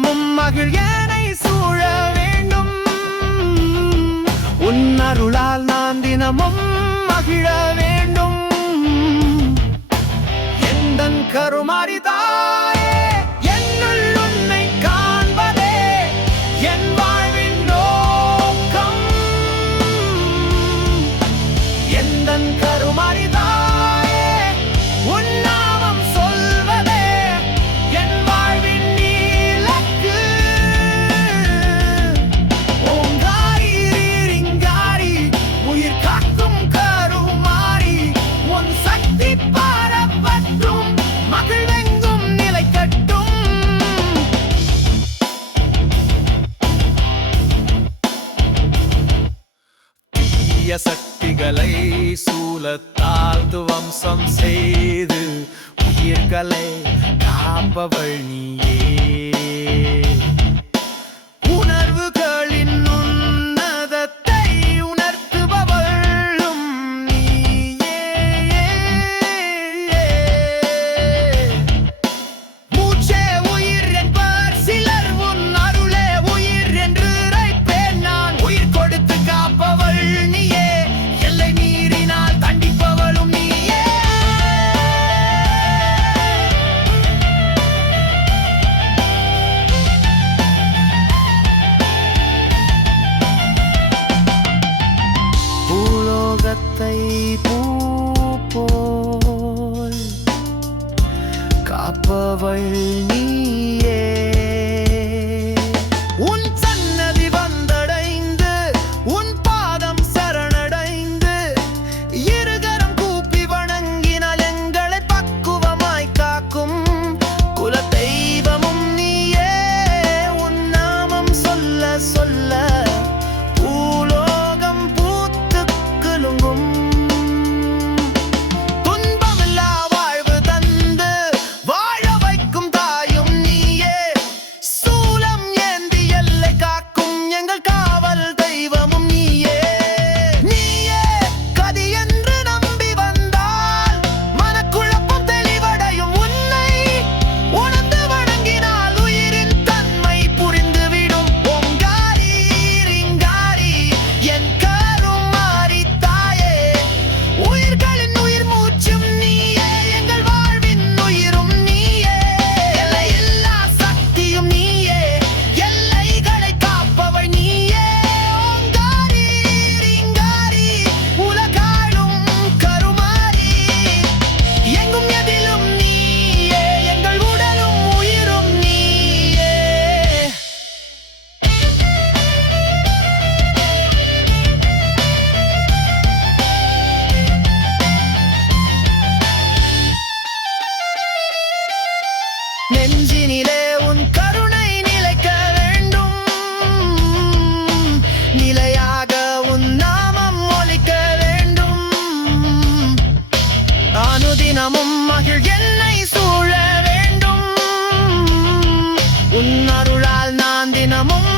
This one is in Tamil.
உலகமும் மகிழ்யனை சூழ வேண்டும். உன் அருளால் நான் தினமும் மகிழ வேண்டும். எந்தன் கருமாரிதாய் சூலத்தால் துவம்சம் செய்து உயிர்களை காப்பவள் நீயே. நெஞ்சினிலே உன் கருணை நிலைக்க வேண்டும். நிலையாக உன் நாமம் ஒலிக்க வேண்டும். அனுதினமும் மகிழ் என்னை சூழ வேண்டும். உன் அருளால் நான் தினமும்